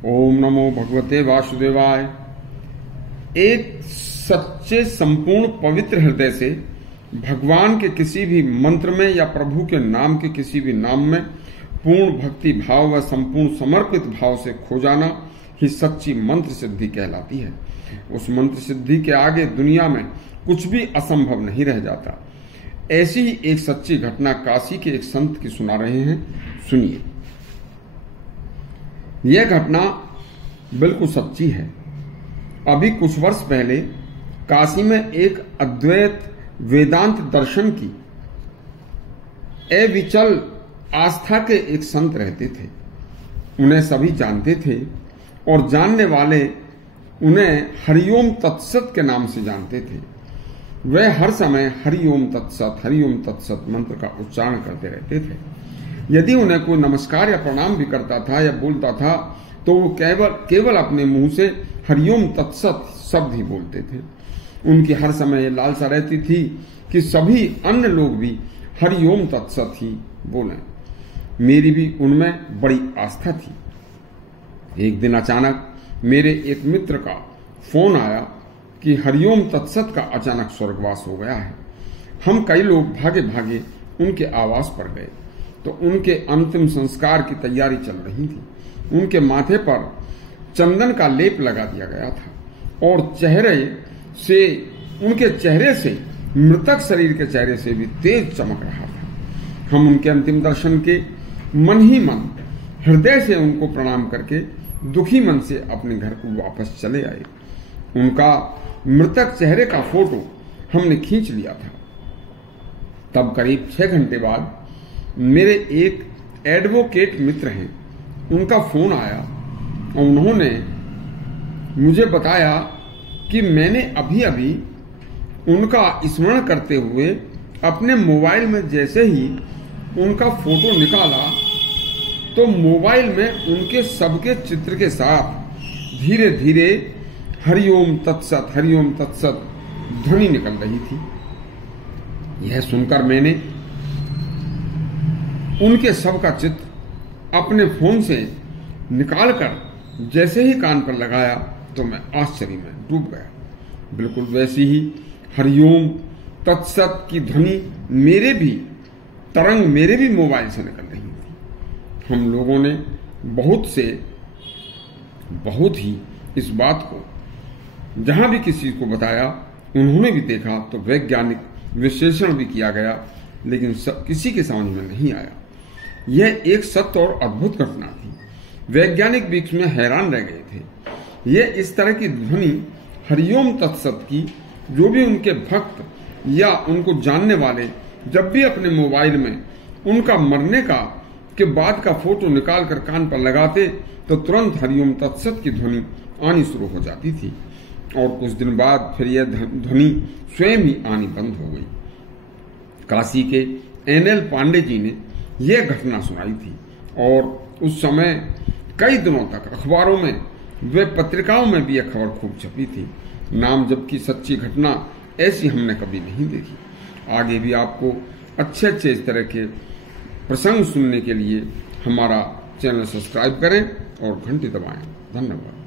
ओम नमो भगवते वासुदेवाय। एक सच्चे संपूर्ण पवित्र हृदय से भगवान के किसी भी मंत्र में या प्रभु के नाम के किसी भी नाम में पूर्ण भक्ति भाव व संपूर्ण समर्पित भाव से खो जाना ही सच्ची मंत्र सिद्धि कहलाती है। उस मंत्र सिद्धि के आगे दुनिया में कुछ भी असंभव नहीं रह जाता। ऐसी ही एक सच्ची घटना काशी के एक संत की सुना रहे हैं, सुनिए। यह घटना बिल्कुल सच्ची है। अभी कुछ वर्ष पहले काशी में एक अद्वैत वेदांत दर्शन की अविचल आस्था के एक संत रहते थे। उन्हें सभी जानते थे और जानने वाले उन्हें हरिओम तत्सत के नाम से जानते थे। वह हर समय हरिओम तत्सत मंत्र का उच्चारण करते रहते थे। यदि उन्हें कोई नमस्कार या प्रणाम भी करता था या बोलता था तो वो केवल अपने मुंह से हरिओम तत्सत शब्द ही बोलते थे। उनकी हर समय लालसा रहती थी कि सभी अन्य लोग भी हरिओम तत्सत ही बोलें। मेरी भी उनमें बड़ी आस्था थी। एक दिन अचानक मेरे एक मित्र का फोन आया कि हरिओम तत्सत का अचानक स्वर्गवास हो गया है। हम कई लोग भागे भागे उनके आवास पर गए तो उनके अंतिम संस्कार की तैयारी चल रही थी। उनके माथे पर चंदन का लेप लगा दिया गया था और उनके चेहरे से मृतक शरीर के चेहरे से भी तेज चमक रहा था। हम उनके अंतिम दर्शन के मन ही मन हृदय से उनको प्रणाम करके दुखी मन से अपने घर को वापस चले आए। उनका मृतक चेहरे का फोटो हमने खींच लिया था। तब करीब 6 घंटे बाद मेरे एक एडवोकेट मित्र हैं, उनका फोन आया और उन्होंने मुझे बताया कि मैंने अभी अभी उनका स्मरण करते हुए अपने मोबाइल में जैसे ही उनका फोटो निकाला तो मोबाइल में उनके सबके चित्र के साथ धीरे धीरे हरिओम तत्सत ध्वनि निकल रही थी। यह सुनकर मैंने उनके सब का चित्र अपने फोन से निकालकर जैसे ही कान पर लगाया तो मैं आश्चर्य में डूब गया। बिल्कुल वैसी ही हरिओम तत्सत की ध्वनि मेरे भी मोबाइल से निकल रही थी। हम लोगों ने बहुत ही इस बात को जहां भी किसी को बताया, उन्होंने भी देखा तो वैज्ञानिक विश्लेषण भी किया गया, लेकिन किसी के समझ में नहीं आया। यह एक सत्य और अद्भुत घटना थी। वैज्ञानिक बीच में हैरान रह गए थे। यह इस तरह की ध्वनि हरिओम तत्सत की जो भी उनके भक्त या उनको जानने वाले जब भी अपने मोबाइल में उनका मरने के बाद का फोटो निकाल कर कान पर लगाते तो तुरंत हरिओम तत्सत की ध्वनि आनी शुरू हो जाती थी और कुछ दिन बाद फिर यह ध्वनि स्वयं ही आनी बंद हो गई। काशी के NL पांडे जी ने यह घटना सुनाई थी और उस समय कई दिनों तक अखबारों में व पत्रिकाओं में भी यह खबर खूब छपी थी। नाम जबकि सच्ची घटना ऐसी हमने कभी नहीं देखी। आगे भी आपको अच्छे इस तरह के प्रसंग सुनने के लिए हमारा चैनल सब्सक्राइब करें और घंटी दबाएं। धन्यवाद।